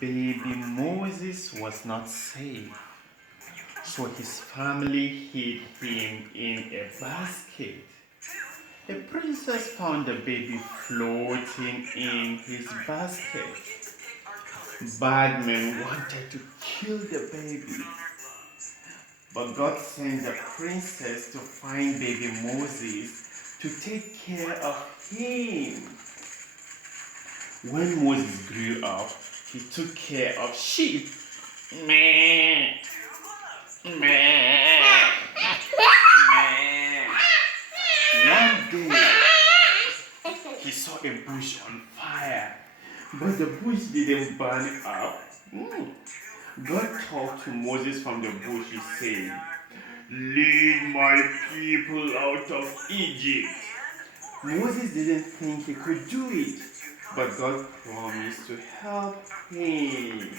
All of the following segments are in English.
Baby Moses was not safe, so his family hid him in a basket. The princess found the baby floating in his basket. Bad men wanted to kill the baby, but God sent the princess to find baby Moses to take care of him. When Moses grew up, he took care of sheep. Meh, meh, meh. One day, he saw a bush on fire, but the bush didn't burn up. God talked to Moses from the bush. He said, "Lead my people out of Egypt." Moses didn't think he could do it, but God promised to help him.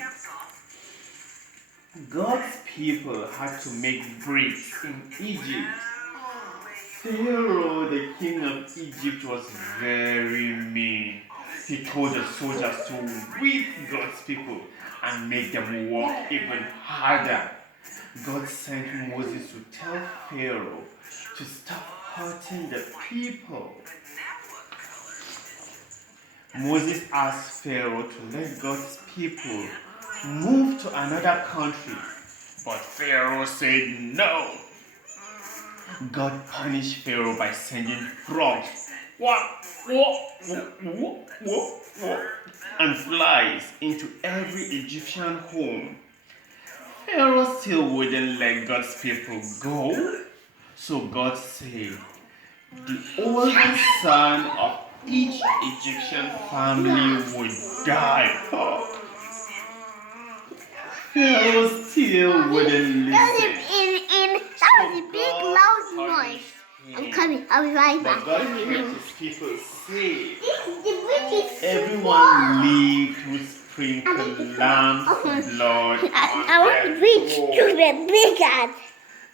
God's people had to make bricks in Egypt. Pharaoh, the king of Egypt, was very mean. He told the soldiers to whip God's people and make them work even harder. God sent Moses to tell Pharaoh to stop hurting the people. Moses asked Pharaoh to let God's people move to another country, but Pharaoh said no. God punished Pharaoh by sending frogs and flies into every Egyptian home. Pharaoh still wouldn't let God's people go, so God said, the oldest son of each Egyptian family would die. Pharaoh still wouldn't listen. That was a big loud noise. I'm coming. I'll be right back. But God kept his people safe. Everyone lived with sprinkled lamb's blood on I want the their bridge door. to be bigger.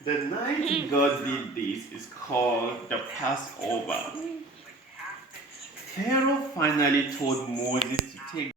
The night God did this is called the Passover. Pharaoh finally told Moses to take